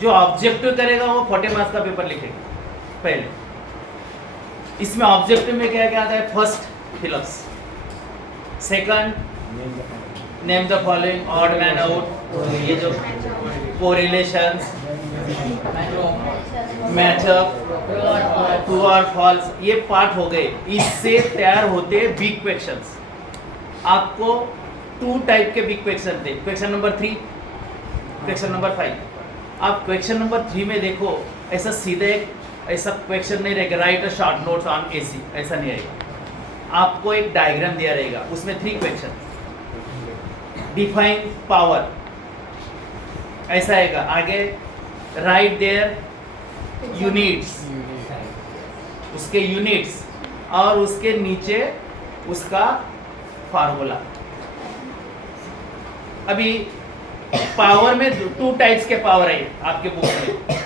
जो ऑब्जेक्टिव करेगा वो 40 मार्क्स का पेपर लिखेगा पहले। इसमें ऑब्जेक्टिव में क्या क्या आता है? First fill-ups, second name the following, odd man out, ये जो कोरिलेशंस, मैचअप, ट्रू और फॉल्स, ये पार्ट हो गए। इससे तैयार होते हैं बिग क्वेश्चंस। आपको 2 टाइप के बिग क्वेश्चन थे, क्वेश्चन नंबर 3, क्वेश्चन नंबर 5। आप क्वेश्चन नंबर 3 में देखो, ऐसा सीधे ऐसा क्वेश्चन नहीं रहेगा, right a short notes on AC, ऐसा नहीं आएगा। आपको एक डायग्राम दिया रहेगा, उसमें 3 क्वेश्चन। डिफाइन पावर, ऐसा आएगा। आगे राइट देयर यूनिट्स, उसके यूनिट्स, और उसके नीचे उसका फार्मूला। अभी पावर में 2 टाइप्स के पावर है आपके बुक में।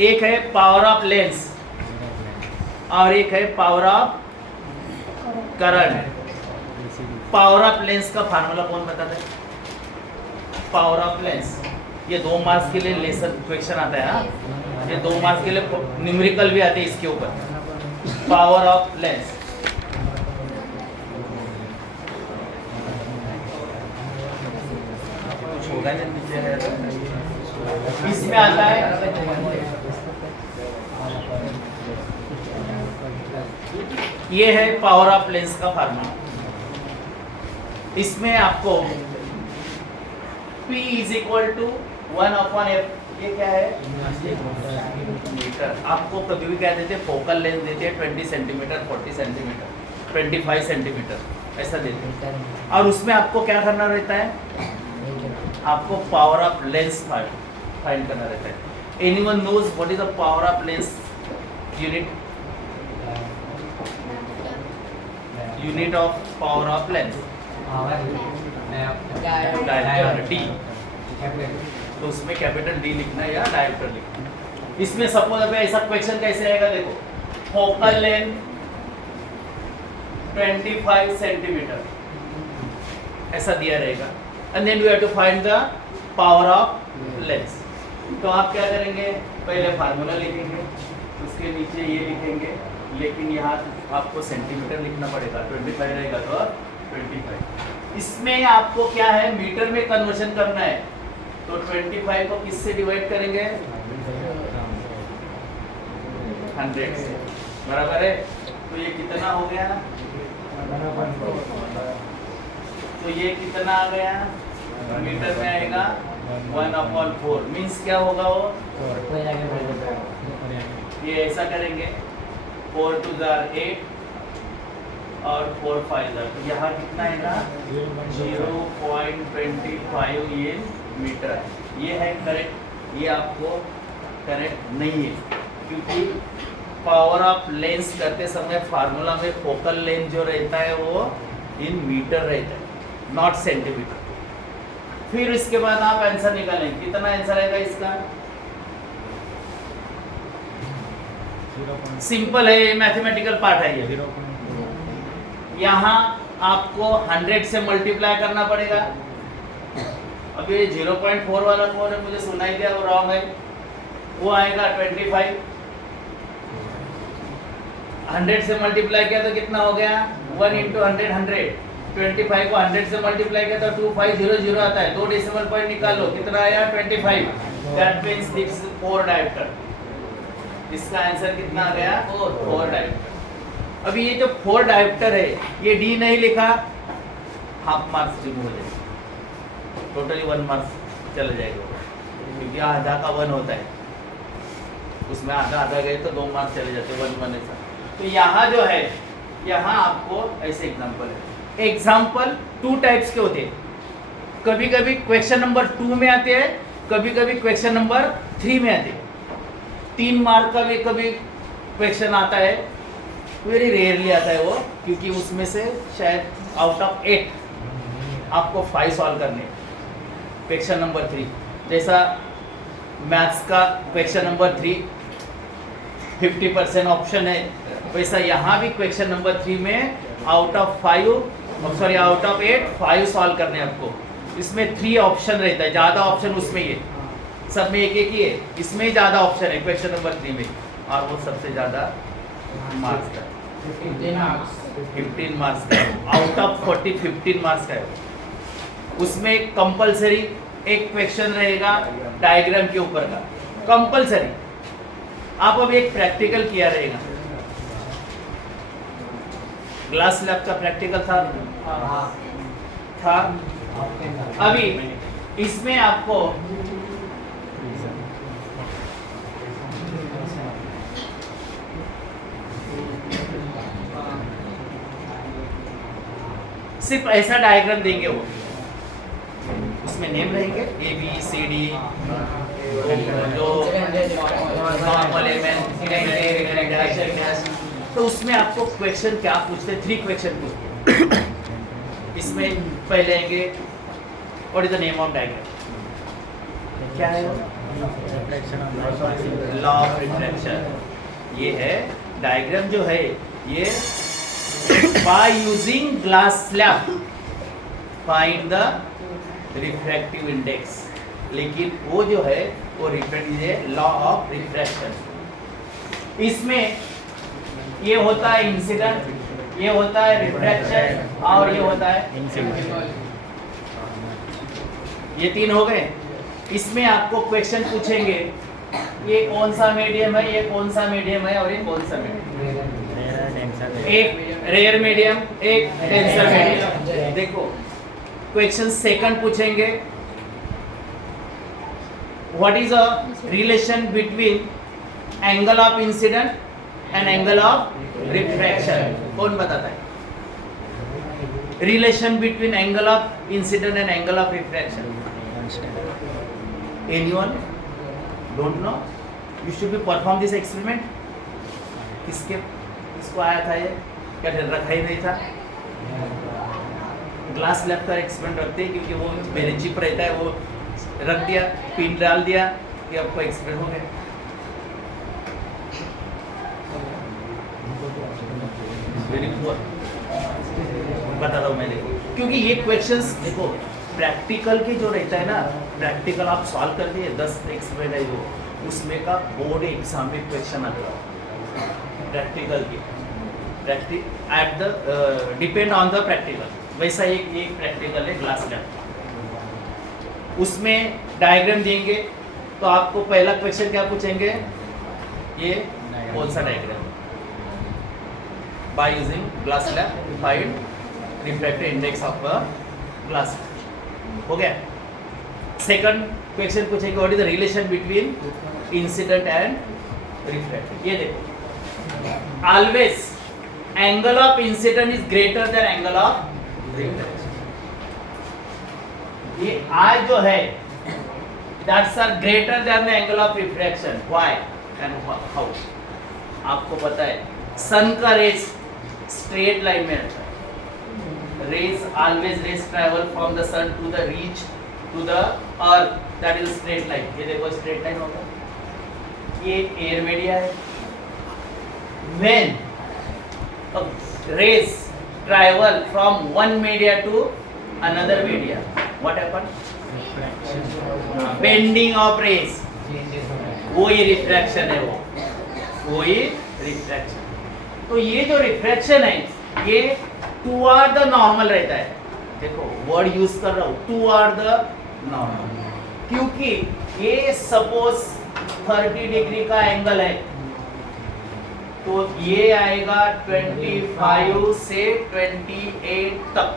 एक है पावर ऑफ लेंस और एक है power of current. Power of lens का फार्मूला कौन बताता है? पावर ऑफ लेंस, ये 2 मार्क्स के लिए लेसन क्वेश्चन आता है। ये 2 मार्क्स के लिए न्यूमेरिकल भी आते हैं इसके ऊपर। पावर ऑफ लेंस, कुछ होगा नहीं नीचे है, इसमें आता है ये है पावर ऑफ लेंस का फार्मूला। इसमें आपको P is equal to 1/f, ये क्या है? मीटर। आपको कभी भी क्या देते हैं? फोकल लेंथ देते हैं 20 सेंटीमीटर, 40 सेंटीमीटर, 25 सेंटीमीटर, ऐसा देते हैं। और उसमें आपको क्या करना रहता है? आपको पावर ऑफ लेंस फाइंड करना रहता है। Anyone knows what is the power of lens unit? Unit of power of lens dioptre D. तो उसमें कैपिटल डी लिखना है या डायरेक्टर लिखना है। इसमें सपोज अभी ऐसा क्वेश्चन कैसे आएगा? देखो, फोकल लेंथ 25 सेंटीमीटर ऐसा दिया रहेगा, and then you have to find the power of lens. तो आप क्या करेंगे? पहले फार्मूला लिखेंगे, उसके नीचे ये लिखेंगे, लेकिन यहाँ आपको सेंटीमीटर लिखना पड़ेगा। 25 रहेगा तो 25। इसमें आपको क्या है? मीटर में कन्वर्शन करना है। तो 25 को किससे डिवाइड करेंगे? 100 से, बराबर है। तो ये कितना हो गया? तो ये कितना आ गया? मीटर में आएगा 1/4। मीन्स क्या होगा वो? ये ऐसा करेंगे, 4 2 8 और 4 5 तो यहाँ कितना है ना? 0.25 ये मीटर। ये है करेक्ट, ये आपको करेक्ट नहीं है, क्योंकि पावर ऑफ लेंस करते समय फार्मूला में फोकल लेंथ जो रहता है वो इन मीटर रहता है, नॉट सेंटीमीटर। फिर इसके बाद आप आंसर निकालेंगे, कितना आंसर आएगा इसका? सिंपल है, मैथमेटिकल पार्ट है ये। यहाँ आपको 100 से मल्टीप्लाई करना पड़ेगा। अब ये 0.4 वाला कौन है? मुझे सुनाई दिया, वो रॉन्ग है। वो आएगा 25। 100 से मल्टीप्लाई किया तो कितना हो गया? 1 × 100 100। 25 को 100 से मल्टीप्लाई किया तो 2500 आता है। 2 डेसिमल पॉइंट निकालो, कितना आया? 25। That means this 4 director. इसका आंसर कितना आ गया? 4 डायरेक्टर। अभी ये जो 4 डायरेक्टर है, ये डी नहीं लिखा, हाफ मार्क्स रिमूव हो जाएगा, टोटली 1 मार्क्स चला जाएगा, क्योंकि आधा का 1 होता है, उसमें आधा गए तो 2 मार्क्स चले जाते, 1 1 ऐसा। तो यहाँ जो है, यहाँ आपको ऐसे एग्जाम्पल है। एग्जाम्पल 2 टाइप्स के होते हैं। कभी कभी क्वेश्चन नंबर 2 में आते हैं, कभी कभी क्वेश्चन नंबर 3 में आते हैं। 3 मार्क का भी कभी क्वेश्चन आता है, वेरी रेयरली आता है वो, क्योंकि उसमें से शायद आउट ऑफ 8 आपको 5 सॉल्व करने। क्वेश्चन नंबर 3 जैसा मैथ्स का क्वेश्चन नंबर 3 50% ऑप्शन है, वैसा यहाँ भी क्वेश्चन नंबर 3 में आउट ऑफ 8 5 सॉल्व करने हैं आपको। इसमें 3 ऑप्शन रहता है, ज़्यादा ऑप्शन उसमें ये सब में एक एक ही है, इसमें ज़्यादा ऑप्शन है क्वेश्चन नंबर 3 में, और वो सबसे ज़्यादा मार्क्स का 15 मार्क्स का है, आउट ऑफ 40 15 मार्क्स का है। उसमें कंपलसरी एक क्वेश्चन रहेगा डायग्राम के ऊपर का, कंपलसरी। आप अब एक प्रैक्टिकल किया रहेगा, ग्लास लैब का प्रैक्टिकल था। अभी इसमें आपको सिर्फ ऐसा डायग्राम देंगे, वो उसमें नेम रहेंगे ए बी सी डी, जो नॉर्मल एलिमेंट, तो उसमें आपको क्वेश्चन क्या पूछते हैं, 3 क्वेश्चन पूछते हैं। इसमें पहले आएंगे what is the name of diagram, क्या है लॉ ऑफ रिफ्रैक्शन। ये है डायग्राम जो है ये bye using glass slab find the refractive index, लेकिन वो जो है वो रिफ्रैक्टिव लॉ ऑफ रिफ्रैक्शन। इसमें ये होता है इंसिडेंट, ये होता है रिफ्रैक्शन, और ये होता है इंसिडेंट। ये 3 हो गए। इसमें आपको क्वेश्चन पूछेंगे ये कौन सा मीडियम है, ये कौन सा मीडियम है, और ये कौन सा मीडियम, एक रेयर मीडियम, एक डेंसर मीडियम। देखो क्वेश्चन सेकंड पूछेंगे what is a relation between angle of incident and angle of refraction, कौन बताता है relation between angle of incident and angle of refraction? Anyone don't know? You should be perform this experiment. किसको आया था ये, क्या रखा ही नहीं था? ग्लास लैब का एक्सपेरिमेंट रखते हैं क्योंकि वो मेरे चिप रहता है, वो रख दिया, पिन डाल दिया कि आपको एक्सपेरिमेंट हो गया। वेरी पुअर, बताता हूँ मैं। देखो क्योंकि ये क्वेश्चंस देखो प्रैक्टिकल के जो रहता है ना, प्रैक्टिकल आप सॉल्व करते हैं 10 एक्सपेरिमेंट है जो, उसमें का बोर्ड एग्जाम में क्वेश्चन आता है प्रैक्टिकल के, at the depend on the practical. वैसा एक प्रैक्टिकल है ग्लास लैब, उसमें डायग्राम देंगे तो आपको पहला क्वेश्चन क्या पूछेंगे, ये कौन सा diagram, by using glass lab find refractive index of a glass. हो गया। सेकंड क्वेश्चन पूछेंगे what is the relation between incident and refractive. ये देखो always angle of incident is greater than angle of refraction. ये I जो है that's are greater than the angle of refraction. Why and how? आपको पता है सन का रेस स्ट्रेट लाइन में आता है, rays always rays travel from the sun to the reach to the earth, that is straight line। ये देखो straight line होगा, ये air media है। when rays travel from one media to another media, what happen? bending of rays, वो ही refraction है, वो ही refraction. तो ये जो रिफ्रैक्शन है ये टुवर्ड द नॉर्मल रहता है। देखो वर्ड यूज कर रहा हूं, टुवर्ड द नॉर्मल, क्योंकि ये सपोज 30 डिग्री का एंगल है तो ये आएगा 25 से 28 तक।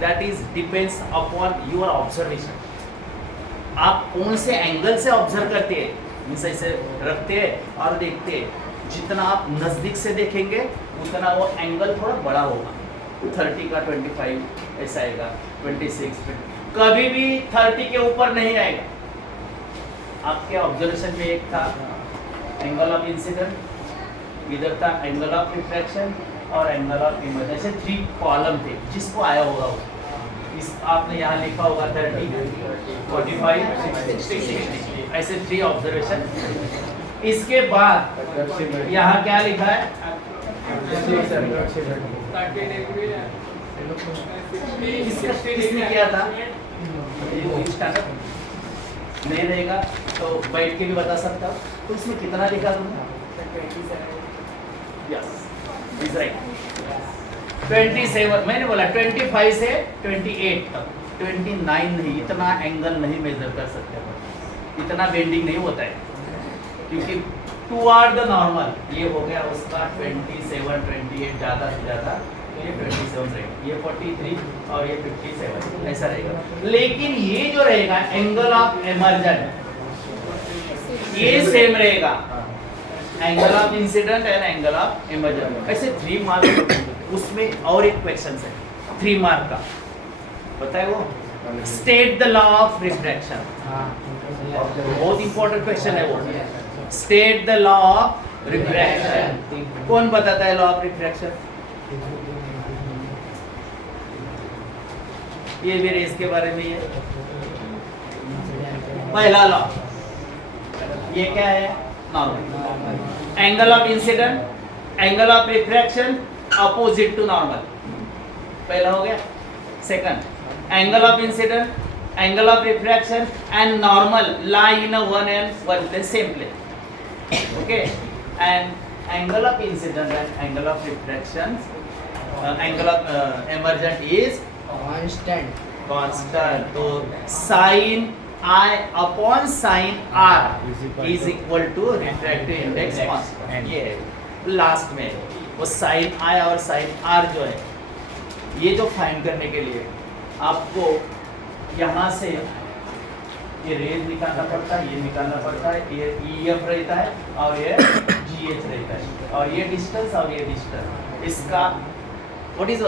That is depends upon your observation. आप कौन से एंगल से ऑब्जर्व करते हैं, ऐसे रखते हैं और देखते हैं। जितना आप नजदीक से देखेंगे उतना वो एंगल थोड़ा बड़ा होगा, 30 का 25 ऐसा आएगा, 26 कभी भी 30 के ऊपर नहीं आएगा। आपके ऑब्जर्वेशन में एक था एंगल ऑफ इंसिडेंट, इधर था एंगल ऑफ रिफ्रैक्शन और एंगल ऑफ इमेज, ऐसे 3 कॉलम थे। जिसको आया होगा वो इस आपने यहाँ लिखा होगा 30, 45, 60 ऐसे 3 ऑब्जर्वेशन। इसके बाद यहाँ क्या लिखा है, किसने किया था? नहीं रहेगा तो बैठ के भी बता सकता हूँ। तो इसमें कितना लिखा तुमने? Yes, is right. 27 मैंने बोला 25 से 28 तक, 29 नहीं, इतना एंगल नहीं मेजर कर सकते, इतना बेंडिंग नहीं होता है क्योंकि टुवर्ड द नॉर्मल ये हो गया उसका 27 28 ज़्यादा से ज़्यादा, ये 27 रहेगा, ये 43 और ये 57 ऐसा रहेगा। लेकिन ये जो रहेगा एंगल ऑफ इमर्जेंट ये सेम रहेगा, angle of incident and angle of emergent. ऐसे 3 मार्क उसमें और एक क्वेश्चन है 3 मार्क का, पता है वो? State the law of refraction, बहुत इंपॉर्टेंट क्वेश्चन है वो। State the law of refraction, कौन बताता है लॉ ऑफ रिफ्रैक्शन? ये भी रेस के बारे में है। पहला लॉ ये क्या है? Normal. Angle of incident, angle of refraction opposite to normal, पहला हो गया। Second, angle of incident, angle of refraction and normal lie in a one and one plane, same plane, okay. And angle of incident and angle of refraction, angle of emergent is constant. तो sine I upon sine R is equal to refractive index constant. ये है last में वो sine I और sign R जो है, ये जो फाइंड करने के लिए आपको यहाँ से ये रेंज निकालना पड़ता है, ये निकालना पड़ता है, ये EF रहता है और ये GH रहता है, और ये डिस्टेंस और ये डिस्टेंस, इसका what is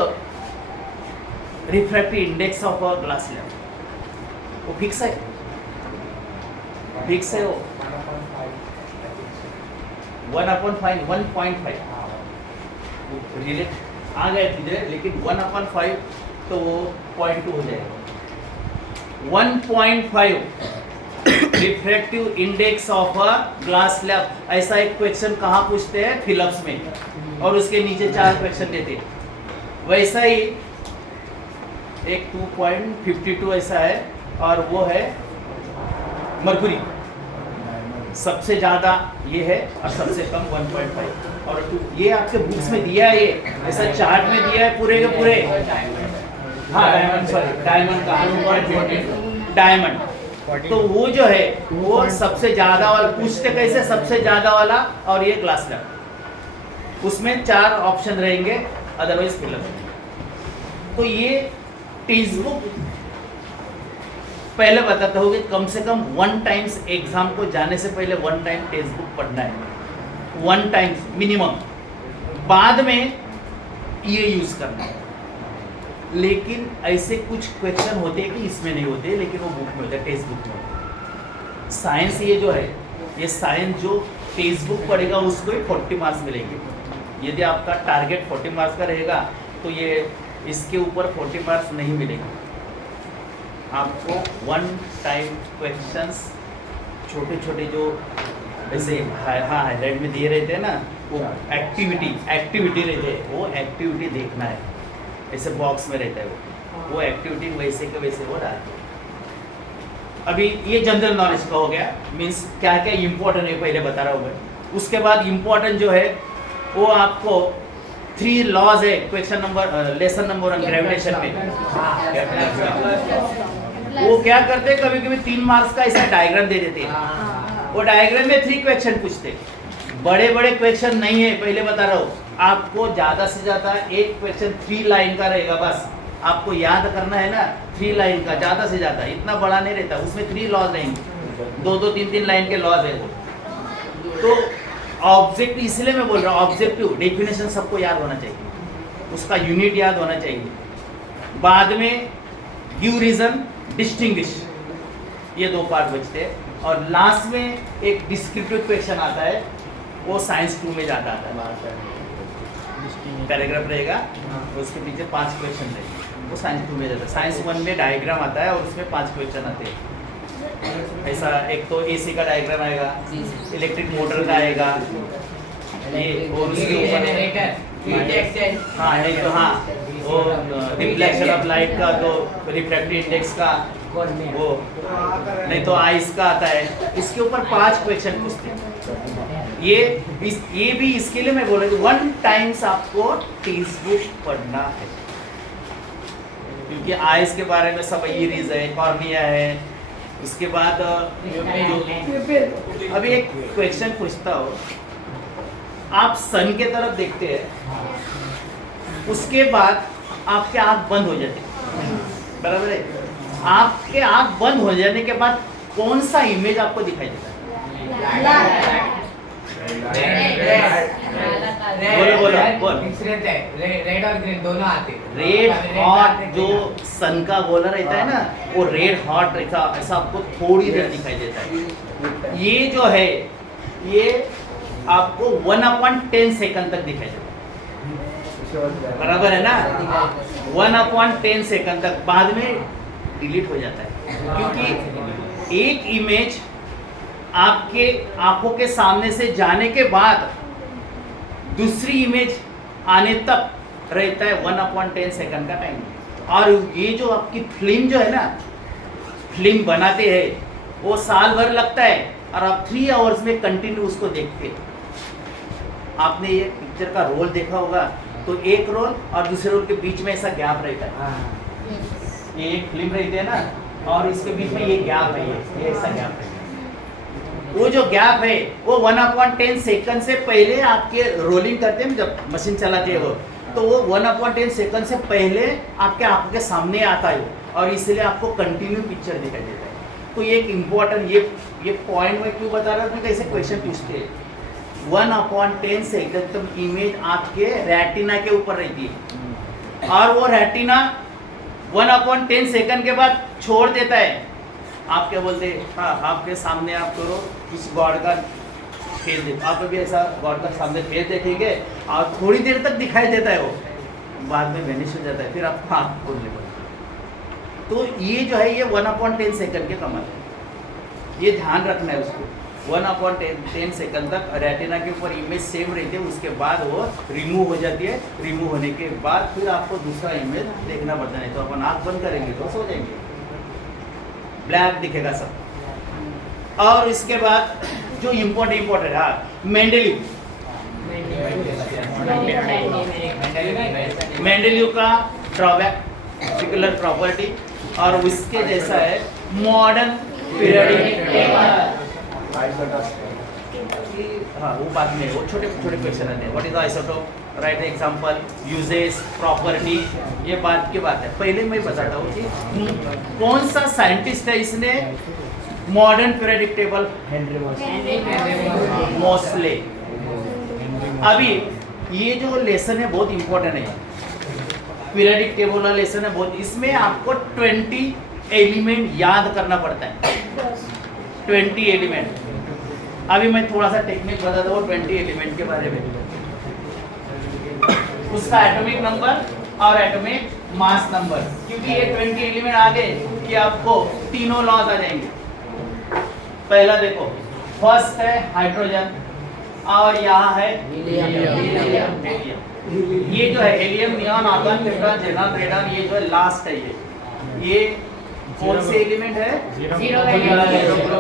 refractive index of a glass slab, वो फिक्स है, फिक्स है वो 1/5 1.5 रिलेट आ गए थे, लेकिन 1/5 तो वो 0.2 हो जाएगा। 1.5 refractive index of a glass slab, ऐसा एक क्वेश्चन कहाँ पूछते हैं? फिलिप्स में, और उसके नीचे 4 क्वेश्चन देते हैं। वैसा ही एक 2.52 ऐसा है, और वो है मरकुरी, सबसे ज्यादा ये है और सबसे कम 1.5 और 2। ये आपके बुक्स में दिया है, ये ऐसा चार्ट में दिया है पूरे के पूरे। हाँ डायमंड, सॉरी डायमंड का डायमंड, तो वो जो है वो सबसे ज्यादा वाला पूछते कैसे, सबसे ज्यादा वाला, और ये ग्लास स्लैब, उसमें 4 ऑप्शन रहेंगे, अदरवाइज फिलअप। तो ये टेक्स्ट बुक पहले बताता हूँ कि कम से कम 1 टाइम्स एग्जाम को जाने से पहले 1 टाइम टेक्स्ट बुक पढ़ना है, 1 टाइम्स मिनिमम, बाद में ये यूज करना है। लेकिन ऐसे कुछ क्वेश्चन होते हैं कि इसमें नहीं होते, लेकिन वो बुक में होते हैं, टेक्स्ट बुक में। साइंस ये जो है, ये साइंस जो टेक्स्ट बुक पढ़ेगा उसको ही 40 मार्क्स मिलेंगे। यदि आपका टारगेट 40 मार्क्स का रहेगा तो ये इसके ऊपर 40 मार्क्स नहीं मिलेंगे। आपको 1 टाइम क्वेश्चंस छोटे छोटे जो वैसे हाईलाइट में दिए रहते हैं ना, वो एक्टिविटी रहते हैं, वो एक्टिविटी देखना है, ऐसे बॉक्स में रहता है वो एक्टिविटी वैसे के वैसे हो रहा है। अभी ये जनरल नॉलेज का हो गया, मीन्स क्या क्या इम्पोर्टेंट है पहले बता रहा हूँ मैं। उसके बाद इम्पोर्टेंट जो है वो आपको 3 लॉज है, question number lesson number 1 gravitation में। वो क्या करते हैं, कभी कभी 3 मार्क्स का ऐसा डायग्राम दे देते हैं, वो डायग्राम में 3 क्वेश्चन पूछते, बड़े बड़े क्वेश्चन नहीं है, पहले बता रहा हूँ। आपको ज्यादा से ज्यादा एक क्वेश्चन 3 लाइन का रहेगा, बस आपको याद करना है ना, 3 लाइन का, ज्यादा से ज्यादा, इतना बड़ा नहीं रहता, उसमें 3 लॉज रहेंगे, 2-2 3-3 लाइन के लॉज है वो। तो ऑब्जेक्टिव, इसलिए मैं बोल रहा हूँ ऑब्जेक्टिव डेफिनेशन सबको याद होना चाहिए, उसका यूनिट याद होना चाहिए। बाद में गिव रीजन, डिस्टिंग्विश, ये 2 पार्ट बचते हैं, और लास्ट में एक डिस्क्रिप्टिव क्वेश्चन आता है, वो साइंस 2 में जाता आता है, पैराग्राफ रहेगा, उसके पीछे 5 क्वेश्चन रहेंगे, वो साइंस 2 में जाता है। साइंस 1 में डायग्राम आता है और उसमें 5 क्वेश्चन आते हैं। ऐसा एक तो एसी का डायग्राम आएगा, इलेक्ट्रिक मोटर का आएगा, ये और उसके ऊपर हाँ नहीं तो हाँ वो रिफ्लेक्शन ऑफ लाइट का, तो रिफ्रैक्टिव इंडेक्स का, वो नहीं तो आइस का आता है। इसके ऊपर 5 क्वेश्चन पूछते हैं। ये भी इसके लिए मैं बोल रहा हूँ 1 टाइम्स आपको टेक्स्ट बुक पढ़ना है, क्योंकि आइस के बारे में सब इरीज है, कॉर्निया है। उसके बाद अभी एक क्वेश्चन पूछता हूँ, आप सन के तरफ देखते हैं, उसके बाद आपके आंख बंद हो जाती है, बराबर है? आपके आंख बंद हो जाने के बाद कौन सा इमेज आपको दिखाई देता है? बोलो। रेड और ग्रीन दोनों आते हैं। रेड हॉट जो सन का गोला रहता है ना, वो रेड हॉट रहता, ऐसा आपको थोड़ी देर दिखाई देता है। ये जो है ये आपको 1/10 सेकंड तक दिखाई देता है, बराबर है ना? 1/10 सेकंड तक, बाद में डिलीट हो जाता है, क्योंकि एक इमेज आपके आंखों के सामने से जाने के बाद दूसरी इमेज आने तक रहता है 1/10 सेकंड का टाइम। और ये जो आपकी फिल्म जो है ना, फिल्म बनाते हैं वो साल भर लगता है, और आप 3 आवर्स में कंटिन्यू उसको देखते हैं। आपने ये पिक्चर का रोल देखा होगा, तो एक रोल और दूसरे रोल के बीच में ऐसा गैप रहता है। ये एक फिल्म रहती है ना, और इसके बीच में ये गैप है, ये ऐसा गैप है। वो जो गैप है वो 1/10 सेकंड से पहले आपके रोलिंग करते हैं, जब मशीन चलाते हैं वो, तो वो 1/10 सेकंड से पहले आपके आंखों के सामने आता है, और इसलिए आपको कंटिन्यू पिक्चर दिखाई देता है। तो ये एक इम्पोर्टेंट ये पॉइंट मैं क्यों बता रहा हूँ, कैसे क्वेश्चन पूछते हैं। 1/10 सेकंड तक इमेज आपके रेटिना के ऊपर रहती है, और वो रेटिना 1/10 सेकंड के बाद छोड़ देता है। आप क्या बोलते हैं? हाँ, आपके सामने आप करो उस गॉड का फेस देखो, आप भी ऐसा गॉड का सामने फेस देखेंगे, और थोड़ी देर तक दिखाई देता है, वो बाद में वेनिश हो जाता है, फिर आप आँख खोलने पड़ते। तो ये जो है ये 1/10 सेकंड के कमाल है, ये ध्यान रखना है उसको। 1/10 सेकंड तक रेटिना के ऊपर इमेज सेम रहती है, उसके बाद वो रिमूव हो जाती है। रिमूव होने के बाद फिर आपको दूसरा इमेज देखना पड़ता है, तो अपन आँख बंद करेंगे तो सो जाएंगे, ब्लैक दिखेगा सब। और इसके बाद जो इम्पोर्टेंट है मेंडेलिव का ड्रॉबैक, पर्टिकुलर प्रॉपर्टी, और उसके जैसा है मॉडर्न पीरियोडिक टेबल। हाँ, वो बात में वो छोटे छोटे क्वेश्चन आते हैं। What is isotope, right example, uses, property, ये बात की बात है। पहले मैं बताता हूँ कि कौन सा साइंटिस्ट है इसने मॉडर्न पीरियोडिक टेबल, मोस्ले। अभी ये जो लेसन है बहुत इंपॉर्टेंट है, पीरियोडिक टेबल वाला लेसन है बहुत। इसमें आपको 20 एलिमेंट याद करना पड़ता है, 20 एलिमेंट। अभी मैं थोड़ा सा टेक्निक बताता हूँ 20 एलिमेंट के बारे में। उसका एटॉमिक नंबर और एटॉमिक मास नंबर, क्योंकि ये 20 एलिमेंट आ गए कि आपको तीनों लॉज आ जाएंगे। पहला देखो, फर्स्ट है हाइड्रोजन, और यहाँ है हीलियम। ये जो है हीलियम, नियॉन, आर्गन, टेट्रान, ज़ेनॉन, रेडॉन, ये जो है लास्ट है। ये कौन से एलिमेंट है? जीरो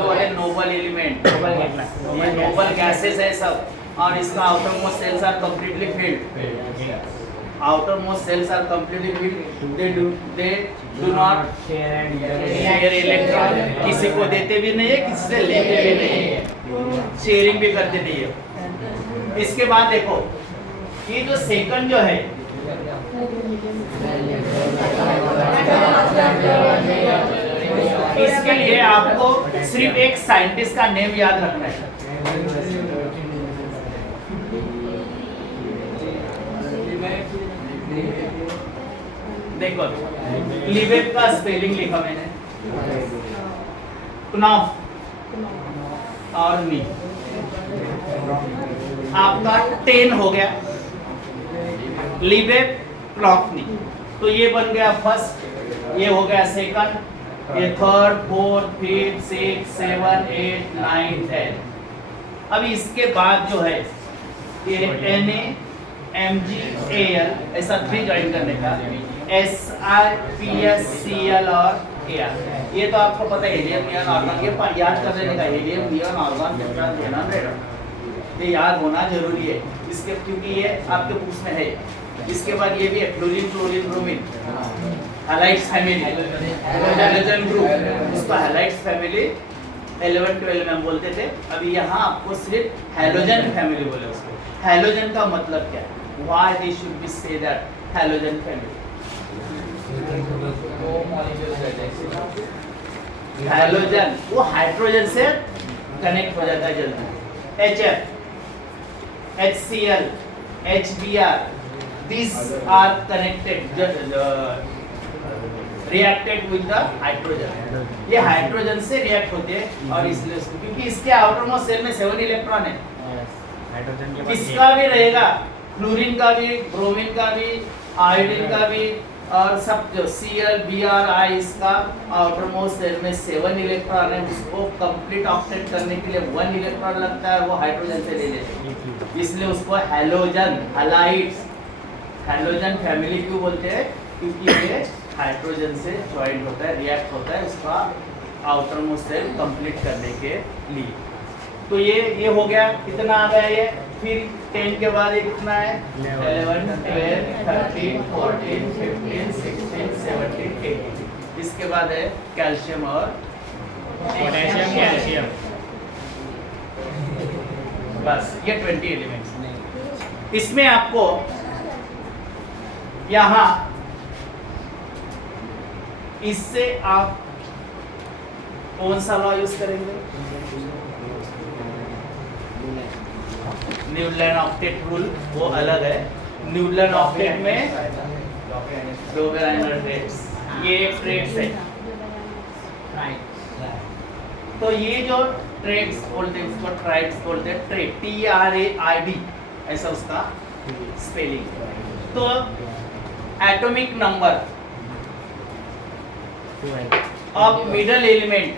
वाले नोबल एलिमेंट, ये नोबल गैसेस है सब। और इसका outer most cells are completely filled, outer most cells are completely filled. They do not share electron, किसी को देते भी नहीं है, किसी से लेते भी नहीं है, शेयरिंग भी करते नहीं है। इसके बाद देखो, ये जो सेकंड जो है, इसके लिए आपको सिर्फ एक साइंटिस्ट का नेम याद रखना है। देखो, लिवेब का स्पेलिंग लिखा मैंने, क्नॉफ और नी। आपका 10 हो गया, लिवेब, क्नॉफनी। तो ये बन गया फर्स्ट, ये हो गया सेकंड, ये थर्ड, फोर्थ, फिफ्थ, 6, 7, 8, 9, 10। अब इसके बाद जो है ये NaMgAl, ऐसा 3 ज्वाइन करने का, SiPsCl और Ar। ये तो आपको पता है हीलियम नियॉन आर्गन, ये याद कर लेने का, हीलियम नियॉन आर्गन कितना देना है, ये याद होना जरूरी है इसके, क्योंकि ये आपके बुक्स में है। इसके बाद ये भी है fluorine chlorine bromine, halides family, halogen group, इसको हैलाइड्स फैमिली 11 12 में हम बोलते थे। अभी यहाँ आपको सिर्फ हैलोजन फैमिली बोले उसको। हैलोजन का मतलब क्या है, why they should be say that halogen family. Halogen वो हाइड्रोजन से कनेक्ट हो जाता है जल्दी। HF, HCl, HBr, these are connected, reacted with the hydrogen। ये हाइड्रोजन से रिएक्ट होते हैं और इसलिए क्योंकि इसके आउटर मोस्ट शेल में 7 इलेक्ट्रॉन है। किसका भी रहेगा, फ्लोरीन का भी, ब्रोमीन का भी, आयोडीन का भी, और सब जो Cl, Br, I इसका आउटर मोस्ट शेल में 7 इलेक्ट्रॉन है। उसको कंप्लीट ऑक्टेट करने के लिए 1 इलेक्ट्रॉन लगता है, वो हाइड्रोजन से ले लेते हैं, इसलिए उसको हैलोजन, हैलाइड्स, हैलोजन फैमिली क्यों बोलते हैं, क्योंकि ये हाइड्रोजन से ज्वाइंट होता है, रिएक्ट होता है उसका आउटर मोस्ट शेल कंप्लीट करने के लिए। तो ये हो गया, कितना आ गया ये, फिर 10 के बाद ये कितना है, 11 12 13 14 15 16 17 18। इसके बाद है कैल्शियम और पोटेशियम कैल्शियम। बस ये 20 एलिमेंट्स। इसमें आपको यहाँ इससे आप कौन सा लॉ यूज करेंगे, न्यूटन ऑक्टेट रूल, वो अलग है। न्यूटन ऑक्टेट में डोबेराइनर ट्रेड्स, ये ट्रेड्स है। तो ये जो ट्रेड्स बोलते हैं इसको ट्राइड्स बोलते हैं, ट्रेड TRAID ऐसा उसका स्पेलिंग। तो atomic number of middle element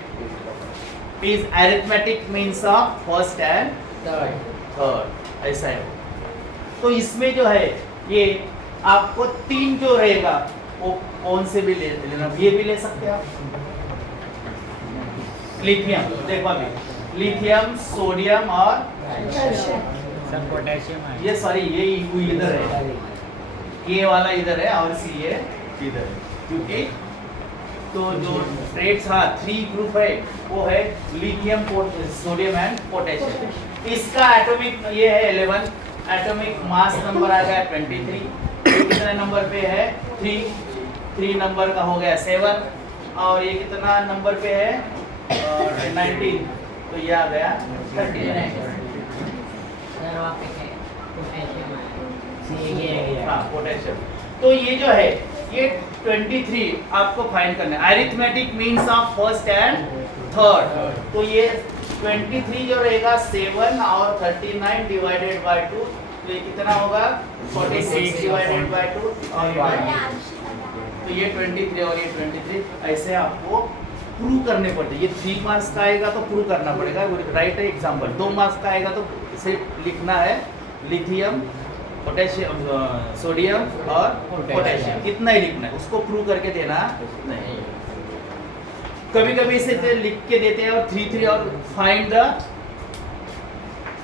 is arithmetic means of first and third, ऐसा है। तो इसमें जो है ये आपको 3 जो रहेगा वो कौन से भी ले लेना, ये भी ले सकते हैं आप। लिथियम, देखो अभी लिथियम, सोडियम और सब पोटेशियम है। ये सॉरी ये इधर है, ये वाला इधर है और सी ये इधर है, क्योंकि तो जो ट्रेड्स 3 ग्रुप है वो है लिथियम, सोडियम एंड पोटेशियम। इसका एटॉमिक ये है 11, एटॉमिक मास नंबर आ गया 23, कितने नंबर पे है 3 नंबर का हो गया 7, और ये कितना नंबर पे है 19, तो ये आ गया 39। हाँ पोटेशियम। तो ये जो है ये 23 आपको फाइंड करना है। Arithmetic means of first and third, तो ये 23 जो रहेगा 7 और 39 डिवाइडेड बाय 2, तो ये कितना होगा 46 डिवाइडेड बाय 2, और तो ये 23 और ये 23 ऐसे आपको प्रूव करने पड़ते हैं। ये 3 मार्क्स का आएगा तो प्रूव करना पड़ेगा, राइट है एग्जाम्पल। 2 मार्क्स का आएगा तो सिर्फ लिखना है लिथियम, पोटेशियम, सोडियम और पोटेशियम, इतना ही लिखना है, उसको प्रूव करके देना नहीं। कभी कभी इसे लिख के देते हैं और 3 और फाइंड द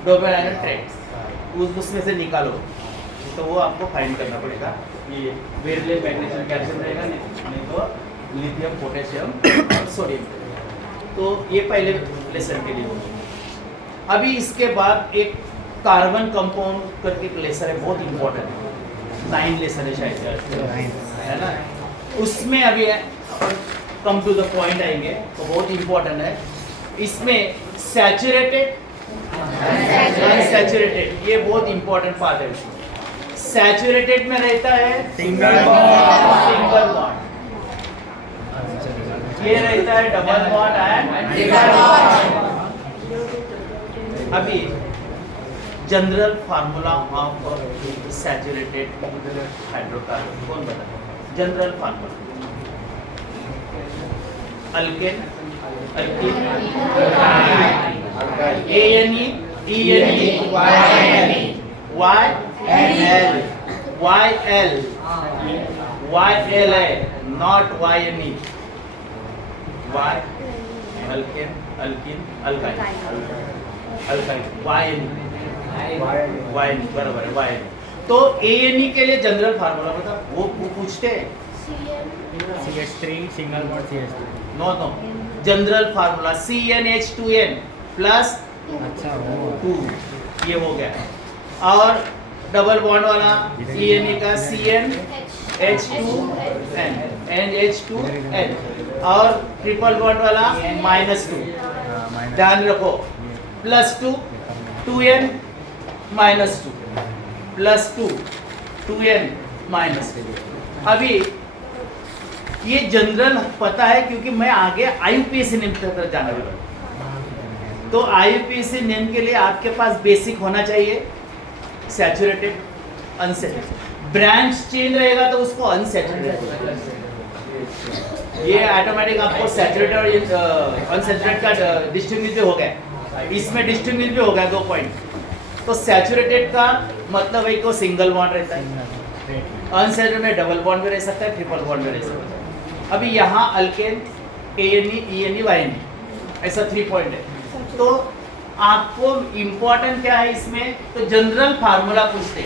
डोबेराइनर ट्रेड्स, उसमें से निकालो, तो वो आपको फाइंड करना पड़ेगा। ये बेरिलियम, मैग्नीशियम, कैल्शियम रहेगा, नहीं तो लिथियम, पोटेशियम और सोडियम। तो ये पहले लेसन के लिए होगा। अभी इसके बाद एक कार्बन कंपाउंड करके एक लेसन है, बहुत इंपॉर्टेंट है, 9 लेसन है शायद, है ना। उसमें अभी कम टू द पॉइंट आएंगे, तो बहुत इंपॉर्टेंट है। इसमें सैचुरेटेड, अनसैचुरेटेड, ये बहुत इंपॉर्टेंट पार्ट है। सैचुरेटेड में रहता है सिंगल बॉन्ड, ये रहता है double bond and triple bond. अभी general formula of saturated hydrocarbon कौन बताए, general formula alkane, alkene, ANE, ENE, YL है, not YNE, Y alkane alkene alkyne alkyne YN बराबर है YN। तो ANE के लिए जनरल फार्मूला बता, वो पूछते हैं। CH3 single bond CH3। No general formula CnH2n plus अच्छा वो 2, ये हो गया। और डबल बॉन्ड वाला CNE का CnH2n NH2n, और ट्रिपल बॉन्ड वाला -2, ध्यान रखो, +2 2n -2 +2 2n -2। अभी ये जनरल पता है क्योंकि मैं आगे IUPAC नेम तक जाना भी। तो IUPAC नेम के लिए आपके पास बेसिक होना चाहिए, सैचुरेटेड, अनसैचुरेटेड। ब्रांच चेंज रहेगा तो उसको अनसैचुरेटेड, ये ऑटोमेटिक आपको सैचुरेटेड और अनसैचुरेटेड का डिस्टिंग्विश भी हो गया, इसमें डिस्टिंग्विश भी हो गया 2 पॉइंट। तो सैचुरेटेड का मतलब है कि सिंगल बॉन्ड रहता है, अनसैचुरेटेड में डबल बॉन्ड भी रह सकता है, ट्रिपल बॉन्ड भी रह सकता है। अभी यहाँ अल्केन ANE ENE YNE ऐसा 3 पॉइंट है। तो आपको इम्पोर्टेंट क्या है इसमें, तो जनरल फार्मूला पूछते।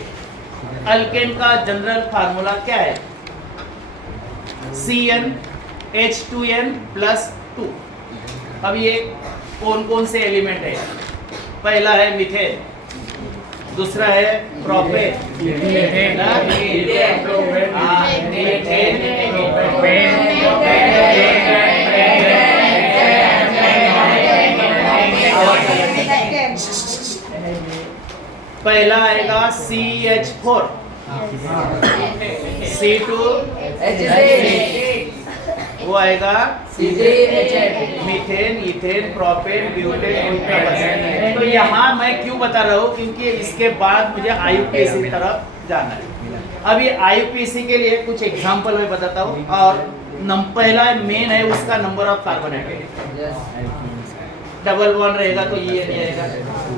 अल्केन का जनरल फार्मूला क्या है, CnH2n + 2। अब ये कौन कौन से एलिमेंट है, पहला है मीथेन, दूसरा है प्रोपेन, पहला आएगा CH4 C2 वो आएगा मीथेन इथेन प्रोपेन ब्यूटेन। तो यहाँ मैं क्यों बता रहा हूँ, क्योंकि इसके बाद मुझे IUPAC की तरफ जाना है। अभी IUPAC के लिए कुछ एग्जांपल मैं बताता हूँ। और पहला मेन है उसका number of carbon atom, double bond रहेगा तो ENE आएगा,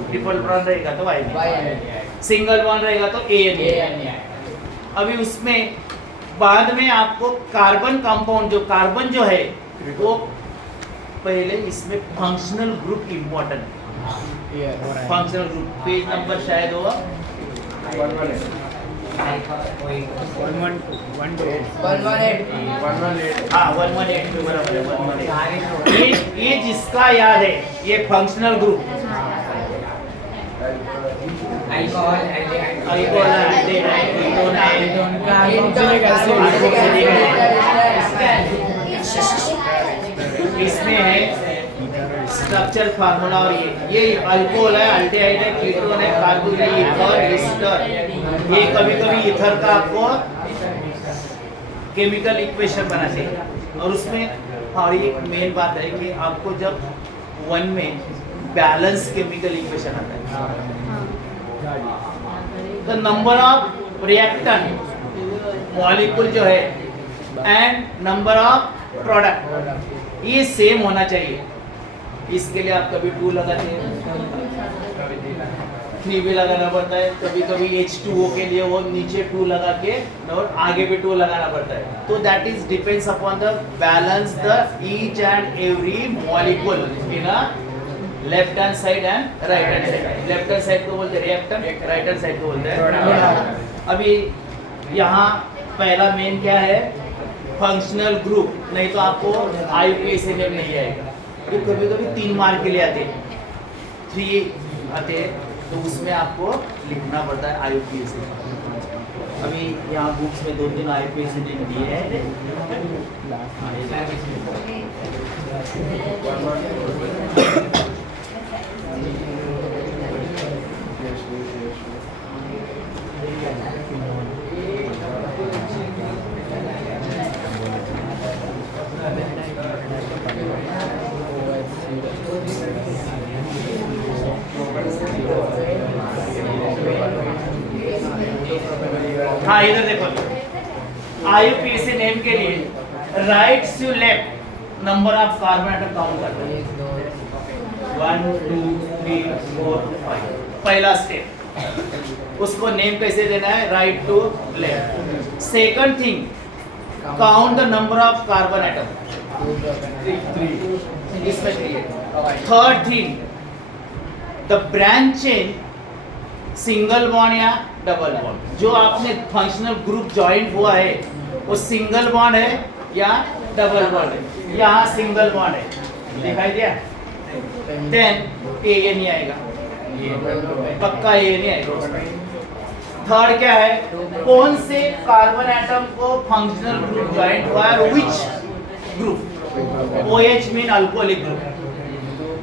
ट्रिपल बॉन्ड रहेगा तो YNE, सिंगल बॉन्ड रहेगा तो ANE। अभी उसमें बाद में आपको कार्बन कंपाउंड कार्बन जो है वो पहले इसमें फंक्शनल ग्रुप इम्पोर्टेंट है। फंक्शनल ग्रुप पेज नंबर शायद होगा 118 पे बराबर है 118। ये जिसका याद है ये फंक्शनल ग्रुप इसमें है स्ट्रक्चर फार्मूला। और ये अल्कोहल है, अल्डिहाइड है, कीटोन है, कार्बोनिल है, ईथर, एस्टर। ये कभी कभी ईथर का आपको केमिकल इक्वेशन बना चाहिए। और उसमें और एक मेन बात है कि आपको जब 1 में बैलेंस केमिकल इक्वेशन आता है तो नंबर ऑफ रिएक्टेंट मॉलिक्यूल जो है एंड नंबर ऑफ प्रोडक्ट ये सेम होना चाहिए। इसके लिए आप कभी 2 लगाते हैं, 3 भी लगाना पड़ता है, कभी कभी H2O के लिए वो नीचे 2 लगा के और आगे भी 2 लगाना पड़ता है। तो that is depends upon the balance the each and every molecule in a left hand side and right hand side. Left hand side को बोलते हैं रिएक्टेंट, राइट हैंड साइड को बोलते हैं। अभी यहाँ पहला मेन क्या है, फंक्शनल ग्रुप, नहीं तो आपको IUPAC नेम नहीं आएगा। तो कभी कभी 3 मार्क के लिए आते हैं, 3 आते हैं, तो उसमें आपको लिखना पड़ता है IUPAC। अभी यहाँ बुक्स में 2-3 IUPAC नेम दिए हैं। हाँ इधर देखो, IUPAC नेम के लिए right to left number of carbon atom count करना है। 1 2 3 4 5 पहला स्टेप, उसको नेम कैसे देना है, right to left. Second thing, count the number of carbon atom. इसमें 3 है। Third thing, the branch chain single bond या डबल बॉन्ड, जो आपने फंक्शनल ग्रुप ज्वाइन हुआ है वो सिंगल बॉन्ड है या डबल बॉन्ड है। यहाँ सिंगल बॉन्ड है, दिखाई दिया, देन ये नहीं आएगा, पक्का ये नहीं आएगा। थर्ड क्या है, कौन से कार्बन एटम को फंक्शनल ग्रुप ज्वाइन हुआ है, which group, OH mean alcoholic group.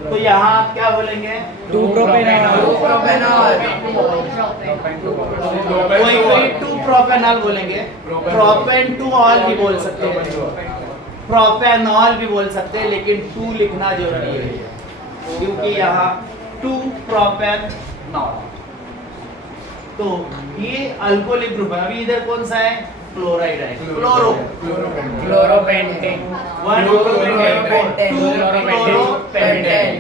तो यहाँ आप क्या बोलेंगे, 2 प्रोपेनॉल। कोई 2 प्रोपेनॉल बोलेंगे, प्रोपेन 2 ऑल भी बोल सकते हैं, प्रोपेनॉल भी बोल सकते हैं, लेकिन 2 लिखना जरूरी है क्योंकि यहाँ 2 प्रोपेनॉल। तो ये अल्कोहलिक ग्रुप है। अभी इधर कौन सा है, क्लोराइड है, क्लोरो, क्लोरोपेंटेन। 1 2 क्लोरोपेंटेन,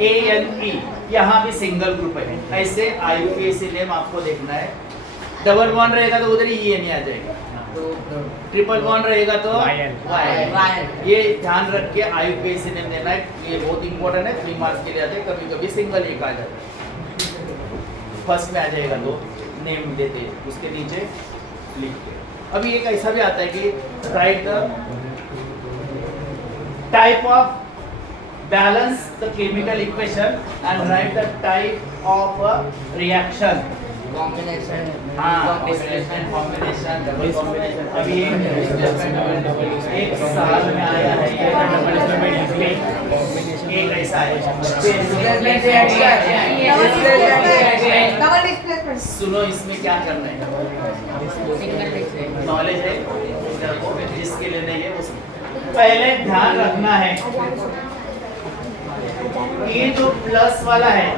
ANE। यहाँ भी सिंगल ग्रुप है। ऐसे IUPAC नेम आपको देखना है। डबल बॉन्ड रहेगा तो उधर ही ENE आ जाएगा, ट्रिपल बॉन्ड रहेगा तो YL। ये ध्यान रख के IUPAC नेम देना है, ये बहुत इंपॉर्टेंट है, 3 मार्क्स के लिए आते हैं, कभी कभी सिंगल एक आ जाता है। फर्स्ट में आ जाएगा तो नेम देते, उसके नीचे लिख के। अभी एक ऐसा भी आता है कि right the type of balance the chemical equation and right the type of reaction. Combination, combination, double combination. अभी एक साल में आया है ये एक ऐसा है। सुनो, इसमें क्या करना है, नॉलेज है जिसके लिए नहीं है वो पहले ध्यान रखना है। ये जो प्लस वाला है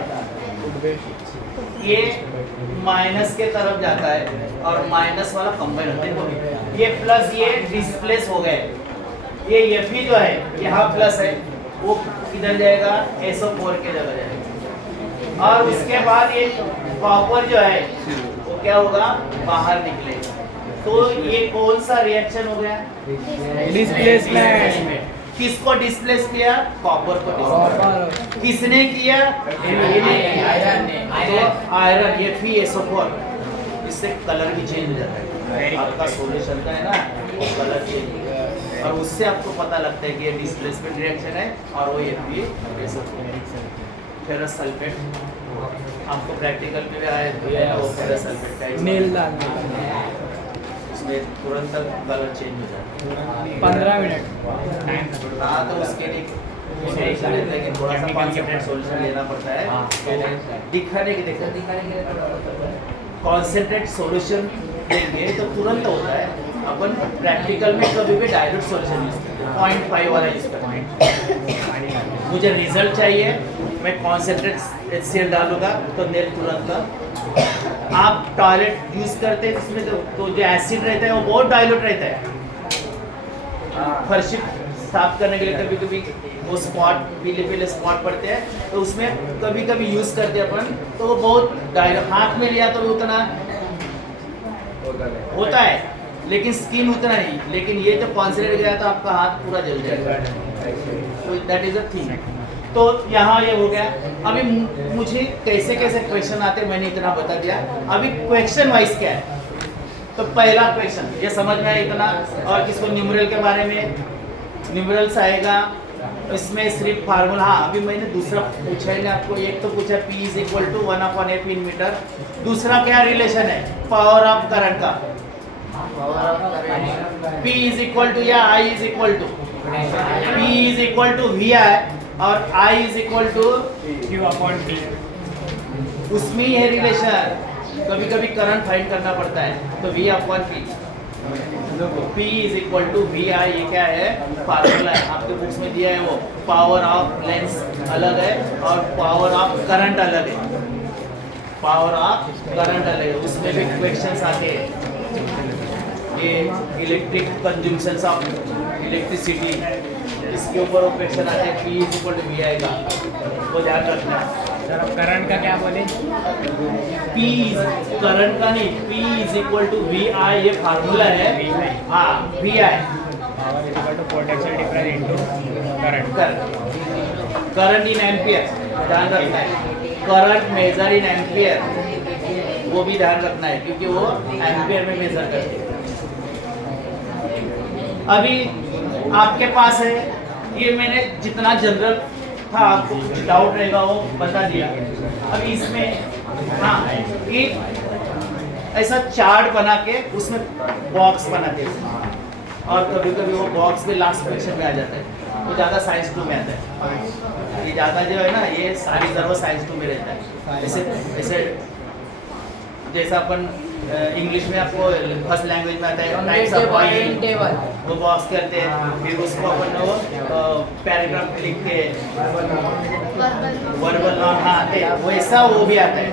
ये माइनस के तरफ जाता है और माइनस वाला कंबाइन होता है। ये प्लस ये डिस्प्लेस हो गए, ये Fe जो है यहाँ प्लस है वो किधर जाएगा, SO4 के जगह जाएगा। और उसके बाद ये कॉपर जो है वो क्या होगा, बाहर निकलेगा। तो ये कौन सा रिएक्शन हो गया, डिस्प्लेसमेंट। किसको डिस्प्लेस किया, कॉपर को डिस्प्लेस। किसने किया, आयरन, ये FeSO4। इससे कलर भी चेंज हो जाता है, आपका सॉल्यूशन का है ना वो कलर चेंज हो जाता है, और उससे आपको पता लगता है कि ये डिस्प्लेसमेंट रिएक्शन है और वो FeSO4 फेरस सल्फेट। आपको प्रैक्टिकल में भी आया वो फेरस सल्फेट का नील डाल उसमें तुरंत कलर चेंज हो जाता है। 15 मिनट। हाँ, तो उसके लिए लेकिन थोड़ा सा कॉन्सेंट्रेट सॉल्यूशन लेना पड़ता है, दिखाने के कॉन्सेंट्रेट सॉल्यूशन देंगे तो तुरंत होता है। अपन प्रैक्टिकल में कभी भी डायरेक्ट सॉल्यूशन यूज करते हैं, 0.5 वाला यूज करते हैं। मुझे रिजल्ट चाहिए, मैं कॉन्सेंट्रेट HCl डालूंगा तो नेल तुरंत। आप टॉयलेट यूज करते हैं इसमें तो जो एसिड रहता है वो बहुत डाइल्यूट रहता है। फर्श साफ करने के लिए कभी कभी वो स्पॉट पीले पीले स्पॉट पड़ते हैं तो उसमें कभी कभी यूज करते हैं अपन, तो वो बहुत डाइल्यूट, हाथ में लिया तो उतना होता है लेकिन स्किन उतना नहीं। लेकिन ये जब कॉन्सेंट्रेट गया तो आपका हाथ पूरा जल जाएगा, तो दैट इज अ थिंग। तो यहाँ ये हो गया। अभी मुझे कैसे कैसे क्वेश्चन आते हैं मैंने इतना बता दिया। अभी क्वेश्चन वाइज क्या है, तो पहला क्वेश्चन ये समझ में आया इतना। और किसको न्यूमेरल के बारे में, न्यूमेरल्स आएगा इसमें सिर्फ फार्मूला। हाँ, अभी मैंने दूसरा पूछा है ना आपको, एक तो पूछा P = 1/F इन मीटर, दूसरा क्या रिलेशन है, पावर ऑफ करंट का। P = या I = P = VI और I = Q/T। उसमें ही है रिलेशन। कभी कभी करंट फाइंड करना पड़ता है तो V/P। P = VI, ये क्या है, फार्मूला है, आपके बुक्स में दिया है वो। पावर ऑफ लेंस अलग है और पावर ऑफ करंट अलग है, पावर ऑफ करंट अलग है। उसमें भी क्वेश्चंस आते हैं, ये इलेक्ट्रिक कंजम्पशन ऑफ इलेक्ट्रिसिटी, इसके ऊपर वो क्वेश्चन आते हैं। P = VI का वो ध्यान रखना है। सर अब करंट का क्या बोले, P करंट का नहीं, P = VI ये फार्मूला है। हाँ, VI power potential difference into current. Current in ampere ध्यान रखना है, करंट मेजर इन एम्पियर वो भी ध्यान रखना है क्योंकि वो एम्पियर में मेजर करते हैं। अभी आपके पास है ये, मैंने जितना जनरल था आपको कुछ डाउट रहेगा वो बता दिया। अभी इसमें हाँ एक ऐसा चार्ट बना के उसमें बॉक्स बनाते हैं और कभी कभी वो बॉक्स में लास्ट क्वेश्चन में आ जाता है, वो ज़्यादा साइंस 2 में आता है। ये ज़्यादा जो है ना ये सारी जरूर साइंस 2 में रहता है। ऐसे जैसा अपन इंग्लिश में आपको फर्स्ट लैंग्वेज में आता है टाइप्स ऑफ पॉइंट टेबल, वो बॉक्स करते हैं, फिर उसको अपन वो पैराग्राफ लिख के वर्बल नॉन हाँ आते हैं, वैसा वो भी आता है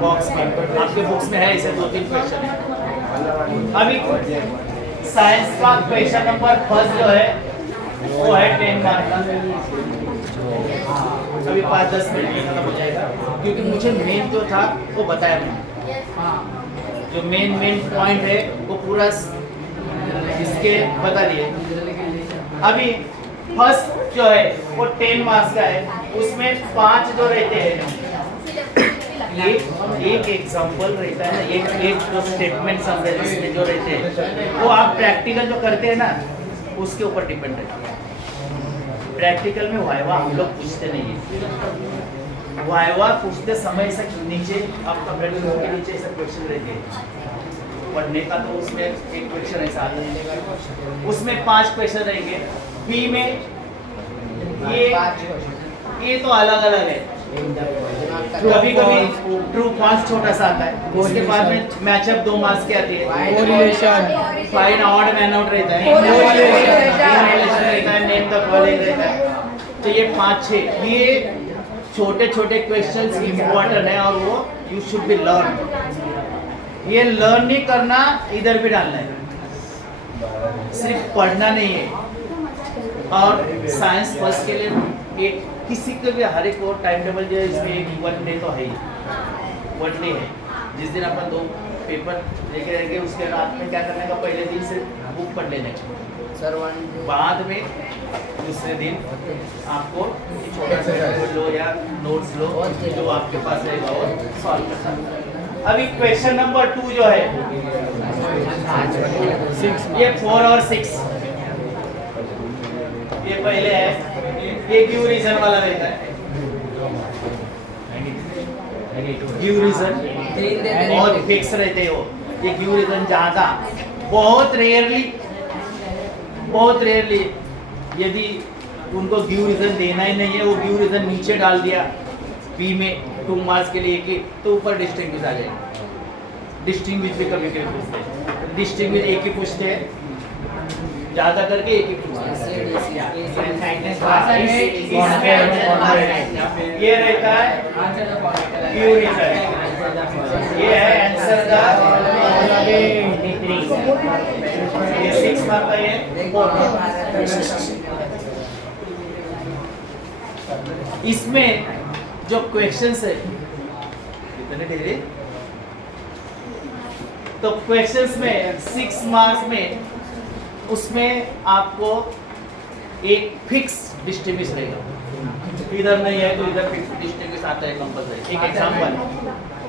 बॉक्स में। आपके बुक्स में है ऐसे 2-3 क्वेश्चन है। अभी साइंस का क्वेश्चन नंबर फर्स्ट जो है वो है 10 मार्क का। अभी 5-10 मिनट में खत्म हो जाएगा क्योंकि मुझे मेन जो था वो बताया मैंने, जो मेन पॉइंट है वो पूरा इसके बता दिए। अभी फर्स्ट जो है वो 10 मार्क्स का है, उसमें 5 जो रहते हैं एक एग्जांपल रहता है ना, एक जो स्टेटमेंट समझे इसमें जो रहते हैं वो आप प्रैक्टिकल जो करते हैं ना उसके ऊपर डिपेंड रहता है। प्रैक्टिकल में वाइवा हम लोग पूछते नहीं है, वाइवा पूछते समय से नीचे आपका प्रैक्टिकल के नीचे ऐसा क्वेश्चन रहते हैं पढ़ने का, तो उसमें एक क्वेश्चन ऐसा आता है, उसमें 5 क्वेश्चन रहेंगे। बी में ये तो अलग अलग है, कभी कभी ट्रू फॉल्स छोटा सा आता है, उसके बाद में मैचअप 2 मार्क्स के आती है, correlation, find odd man out रहता है, नेम द कॉलेज रहता है। तो ये 5-6 ये छोटे छोटे क्वेश्चंस इंपॉर्टेंट है और वो यू शुड बी लर्न। ये लर्न नहीं करना, इधर भी डालना है, सिर्फ पढ़ना नहीं है। और साइंस फर्स्ट के लिए एक किसी के भी हर एक और टाइम टेबल जो है इसमें एक 1 डे तो है ही, 1 डे है जिस दिन अपन 2 पेपर लेके रहेंगे, उसके रात में क्या करने का, पहले दिन से बुक पढ़ लेने का, बाद में दूसरे दिन आपको छोटा सा लो या नोट्स लो जो आपके पास रहेगा वो सॉल्व करना। अभी क्वेश्चन नंबर 2 जो है ये 4 और 6 ये पहले है, ये गिव रीजन वाला रहता है, गिव रीजन और फिक्स रहते हो। ये गिव रीजन ज्यादा बहुत रेयरली यदि उनको गिव रीजन देना ही नहीं है, वो गिव रीजन नीचे डाल दिया बी में 2 मार्क्स के लिए कि तो ऊपर डिस्टिंग्विश आ जाएगा। डिस्टिंग्विश भी कभी कभी पूछते हैं, डिस्टिंग्विश एक ही पूछते हैं, ज्यादा करके एक ही पूछते हैं। ये रहता है गिव रीजन, ये है आंसर का, ये 6 मार्क का, ये 4 मार्क। इसमें जो क्वेश्चंस है कितने ढेरे, तो क्वेश्चंस में 6 मार्क्स में उसमें आपको एक फिक्स डिस्टिंग्विश रहेगा, इधर नहीं है तो इधर फिक्स डिस्टिंग्विश आता है कंपलसरी।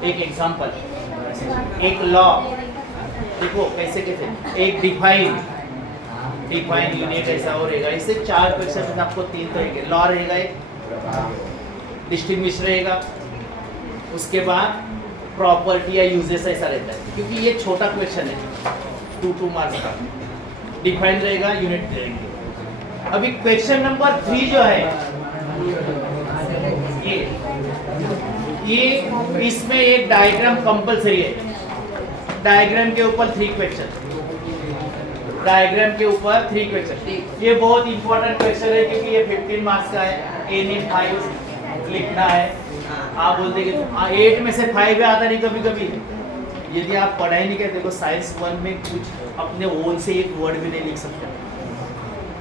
एक एग्जांपल, एक लॉ देखो कैसे एक डिफाइन यूनिट ऐसा हो रहेगा। इससे 4 क्वेश्चन में आपको 3 तो रहेंगे, लॉ रहेगा, एक डिस्टिंग्विश रहेगा, उसके बाद प्रॉपर्टी या यूजेस ऐसा रहता है, क्योंकि ये छोटा क्वेश्चन है 2 मार्क्स का। डिफाइन रहेगा, यूनिट रहेंगे। अभी क्वेश्चन नंबर 3 जो है ये इसमें एक डायग्राम कंपलसरी है, डायग्राम के ऊपर 3 क्वेश्चन, डायग्राम के ऊपर 3 क्वेश्चन। ये बहुत इंपॉर्टेंट क्वेश्चन है क्योंकि ये 15 मार्क्स का है, एनी 5 लिखना है। आप बोलते कि 8 में से 5 आता नहीं कभी कभी, यदि आप पढ़ाई नहीं करते, देखो साइंस 1 में कुछ अपने ओन से एक वर्ड भी नहीं लिख सकते,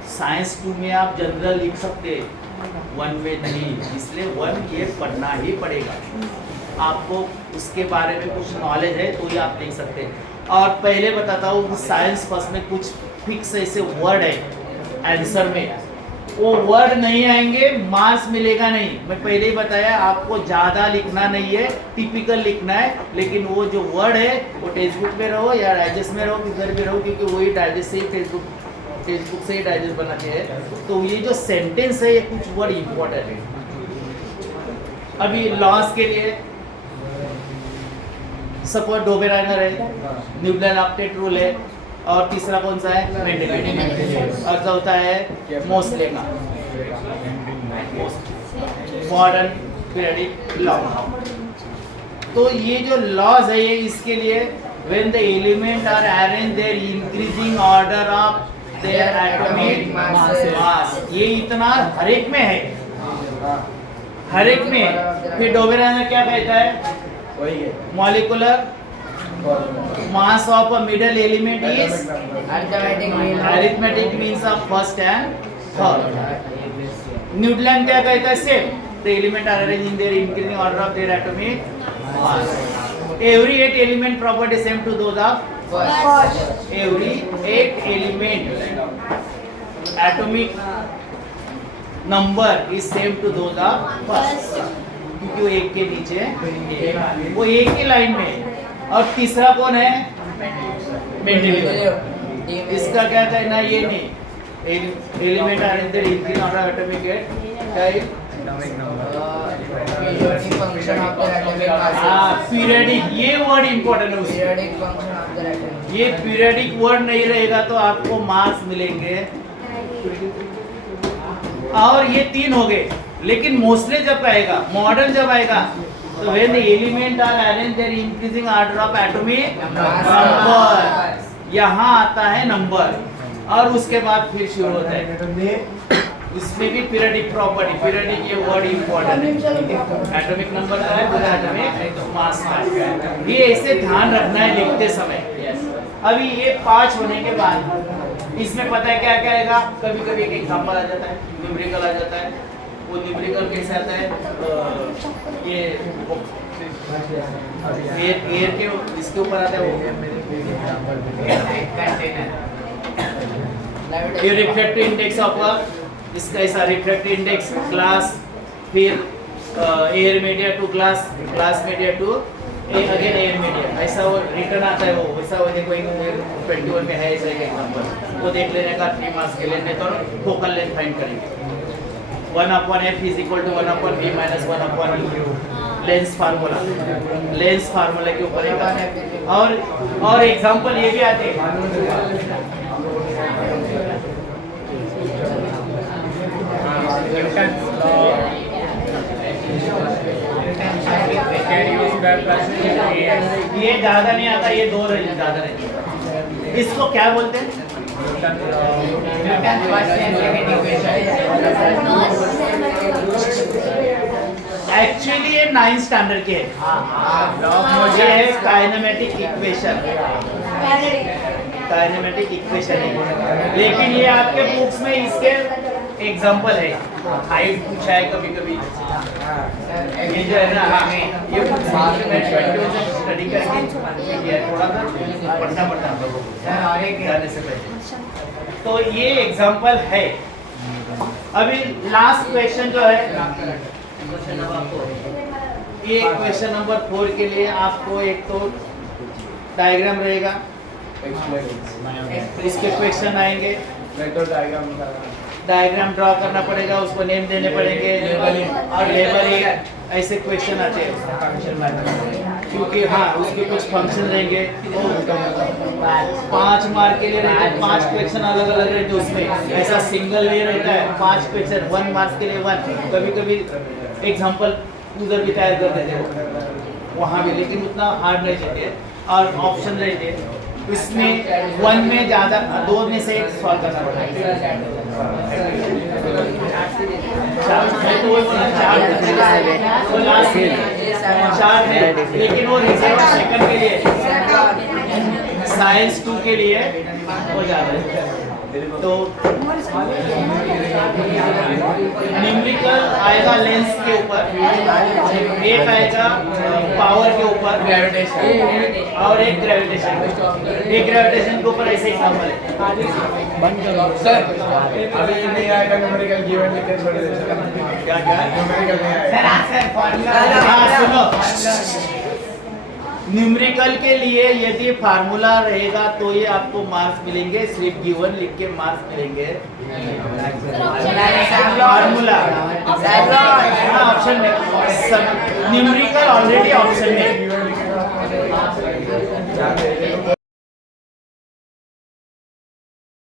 साइंस 2 में आप जनरल लिख सकते, 1 में नहीं, इसलिए 1 ये पढ़ना ही पड़ेगा। आपको उसके बारे में कुछ नॉलेज है तो ही आप लिख सकते हैं। और पहले बताता हूँ साइंस फर्स्ट में कुछ फिक्स ऐसे वर्ड है आंसर में वो वर्ड नहीं आएंगे, मार्क्स मिलेगा नहीं। मैं पहले ही बताया आपको ज्यादा लिखना नहीं है, टिपिकल लिखना है, लेकिन वो जो वर्ड है वो टेक्स्ट बुक में रहो या डाइजेस्ट में रहो, किधर भी रहो, क्योंकि वही डाइजेस्ट से ही टेक्स्ट बुक से ही डाइजेस्ट बनाते हैं। तो ये जो सेंटेंस है ये कुछ वर्ड इंपॉर्टेंट है। अभी लॉस के लिए सपोज डोबेराइनर है, न्यूटन ऑक्टेट रूल है, और तीसरा कौन सा है, मेंडेलिव, और चौथा है मोस्ले का मॉडर्न पीरियडिक लॉ। तो ये जो लॉज है ये इसके लिए when the element are arrange their increasing order of their atomic mass, ये इतना हर एक में है, हर एक में है। फिर डोबेराइनर क्या कहता है, molecular mass of a middle element is arithmetic means of first and third. Newton क्या कहता है, same, the element are arranged in their increasing order of their atomic mass. Every 8 element property same to those of first. Every 8 element atomic number is same to those of first. क्योंकि वो एक के नीचे वो एक ही line में है। और तीसरा कौन है, मेंडेलिव। इसका क्या कहना है, ये नहीं, element are in the increasing order atomic type periodic, ये वर्ड इंपॉर्टेंट है उसमें। ये पीरियडिक वर्ड नहीं रहेगा तो आपको मार्क्स मिलेंगे। और ये 3 हो गए, लेकिन मोस्टली जब आएगा, मॉडर्न जब आएगा, तो when the element are arranged their increasing order of atomic number, यहाँ आता है नंबर, और उसके बाद फिर शुरू होता है। इसमें भी पीरियडिक प्रॉपर्टी, पीरियडिक ये वर्ड इंपॉर्टेंट है। एटॉमिक नंबर का है, पूरा एटॉमिक मास का है। ये ऐसे ध्यान रखना है लिखते समय। अभी ये 5 होने के बाद इसमें पता है क्या क्या आएगा, कभी कभी एक एग्जाम्पल आ जाता है, न्यूमेरिकल आ जाता है। वो न्यूमेरिकल कैसे आता है, ये एयर के इसके ऊपर आता है, ये रिफ्रैक्टिव इंडेक्स ऑफ इसका ऐसा रिफ्रैक्टिव इंडेक्स ग्लास, फिर air media to glass, glass media to again air media, ऐसा वो रिटर्न आता है। वो वैसा वो देखो 21 में है ऐसा एक एग्जांपल, वो देख लेने का 3 मार्क्स के लिए। तो फोकल लेंथ फाइंड करेंगे, 1/f is equal to 1/b minus 1/u, lens formula, lens formula के ऊपर एक। और एग्जांपल ये भी आते हैं, ये ज्यादा नहीं आता, ये 2 ज्यादा नहीं। इसको क्या बोलते हैं, एक्चुअली ये 9th स्टैंडर्ड के मुझे है काइनेमेटिक इक्वेशन, काइनेमेटिक इक्वेशन है, लेकिन ये आपके बुक्स में इसके एग्जांपल है। हाइट पूछा है कभी कभी, ये जो है ना, ये स्टडी करके थोड़ा सा पढ़ना पड़ता है हम लोगों को जाने से पहले। तो ये एग्जांपल है। अभी लास्ट क्वेश्चन जो है, ये क्वेश्चन नंबर 4 के लिए आपको एक तो डायग्राम रहेगा, इसके क्वेश्चन आएंगे, डायग्राम ड्रॉ करना पड़ेगा, उसको नेम देने पड़ेंगे, और लेबलिंग, ऐसे क्वेश्चन आते हैं। क्योंकि हाँ उसके कुछ फंक्शन रहेंगे, तो 5 मार्क के लिए रहते हैं, 5 क्वेश्चन अलग अलग रहते हैं उसमें। ऐसा सिंगल वे रहता है, 5 क्वेश्चन 1 मार्क्स के लिए 1, कभी कभी एग्जाम्पल उधर भी तैयार कर देते हो वहाँ भी, लेकिन उतना हार्ड नहीं देते। और ऑप्शन रहते हैं इसमें, 1 में ज़्यादा, 2 में से 1 सॉल्व करना पड़ता है। चार है, लेकिन वो रिजर्व सेकंड के लिए, साइंस 2 के लिए हो जाता है। तो न्यूमेरिकल आएगा लेंस के ऊपर, एक आएगा पावर के ऊपर, और एक ग्रेविटेशन। एक ग्रेविटेशन के ऊपर ऐसे एग्जाम्पल है। बंद करो सर अभी नहीं आएगा न्यूमेरिकल गिवन लिख के छोड़ देते क्या क्या न्यूमेरिकल नहीं आएगा सर आंसर फॉर्मूला हाँ, सुनो। न्यूमेरिकल के लिए यदि फार्मूला रहेगा तो ये आपको मार्क्स मिलेंगे, सिर्फ गिवन लिख के मार्क्स मिलेंगे। फार्मूला हाँ ऑप्शन में, न्यूमेरिकल ऑलरेडी ऑप्शन में।